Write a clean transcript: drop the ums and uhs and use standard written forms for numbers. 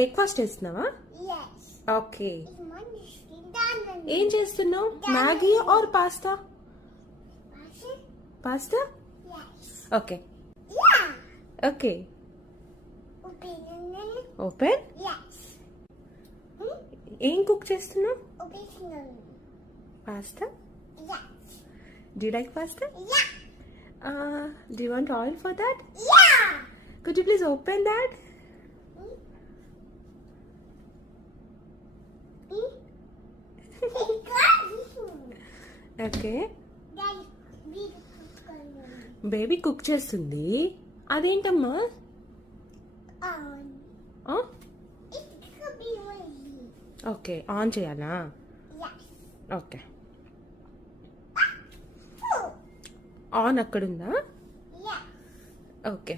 బ్రేక్ఫాస్ట్ చేస్తున్నావా? ఓకే. ఏం చేస్తున్నావు? Maggi or pasta? Pasta. Okay okay. Open. ఏం కుక్ చేస్తున్నావు? Pasta. Do you like pasta? Do you want oil for that? Could you please open that? Okay. Baby cook చేస్తుంది. అదేంటమ్మా? Okay, on చేయాలా? Okay. On అక్కడుందా? ఓకే.